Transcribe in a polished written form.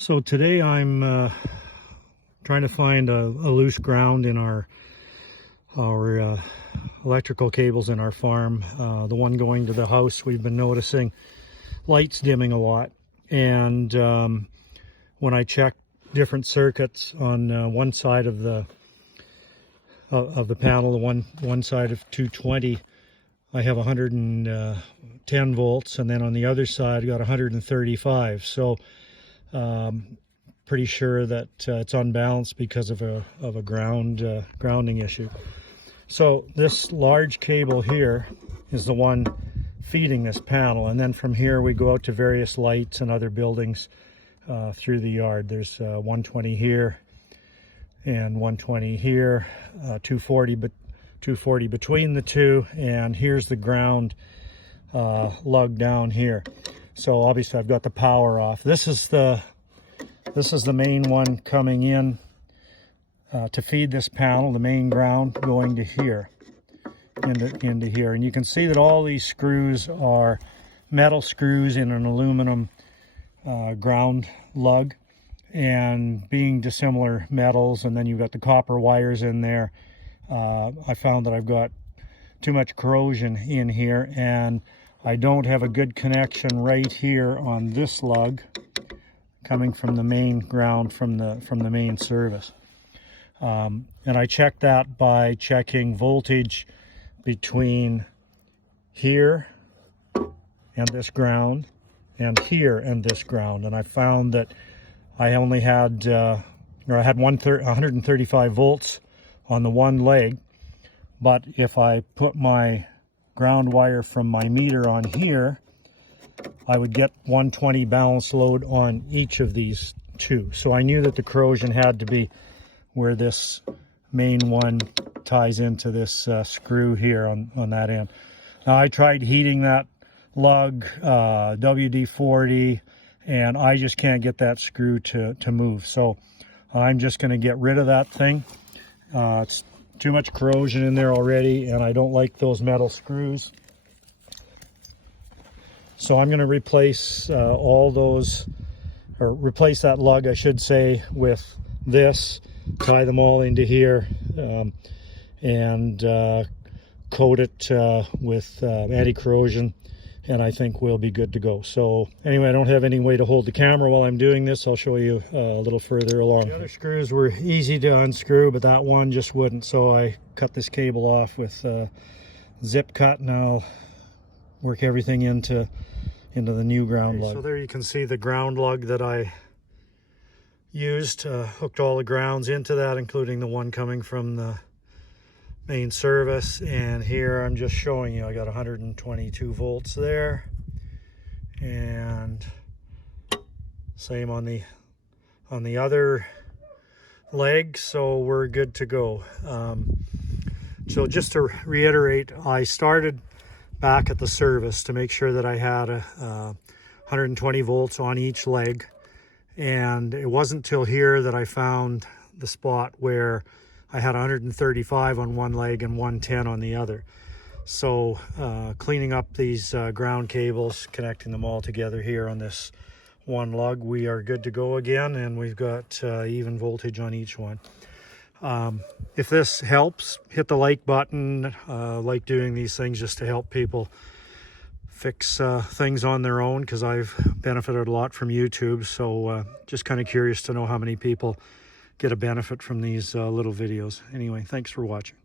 So today I'm trying to find a loose ground in our electrical cables in our farm. The one going to the house, we've been noticing lights dimming a lot, and when I check different circuits on one side of the panel, the one side of 220, I have 110 volts, and then on the other side I got 135. So pretty sure that it's unbalanced because of a grounding issue. So this large cable here is the one feeding this panel, and then from here we go out to various lights and other buildings through the yard. There's 120 here and 120 here, 240 between the two, and here's the ground lug down here. So obviously I've got the power off. This is the main one coming in to feed this panel, the main ground going to here, into here. And you can see that all these screws are metal screws in an aluminum ground lug, and being dissimilar metals, and then you've got the copper wires in there. I found that I've got too much corrosion in here, and I don't have a good connection right here on this lug coming from the main ground from the main service. And I checked that by checking voltage between here and this ground and here and this ground, and I found that I only had I had 135 volts on the one leg, but if I put my ground wire from my meter on here, I would get 120 balanced load on each of these two. So I knew that the corrosion had to be where this main one ties into this screw here on that end. Now I tried heating that lug, WD-40, and I just can't get that screw to move. So I'm just going to get rid of that thing. It's too much corrosion in there already, and I don't like those metal screws. So I'm going to replace all those, or replace that lug, I should say, with this, tie them all into here, and coat it with anti-corrosion, and I think we'll be good to go. So anyway, I don't have any way to hold the camera while I'm doing this. I'll show you a little further along. The other screws were easy to unscrew, but that one just wouldn't. So I cut this cable off with zip cut, and I'll work everything into the new ground lug. So there you can see the ground lug that I used, hooked all the grounds into that, including the one coming from the main service. And here I'm just showing you I got 122 volts there, and same on the other leg, so we're good to go. So just to reiterate, I started back at the service to make sure that I had 120 volts on each leg, and it wasn't till here that I found the spot where I had 135 on one leg and 110 on the other. So cleaning up these ground cables, connecting them all together here on this one lug, we are good to go again, and we've got even voltage on each one. If this helps, hit the like button. Like doing these things just to help people fix things on their own, because I've benefited a lot from YouTube. So just kind of curious to know how many people get a benefit from these little videos. Anyway, thanks for watching.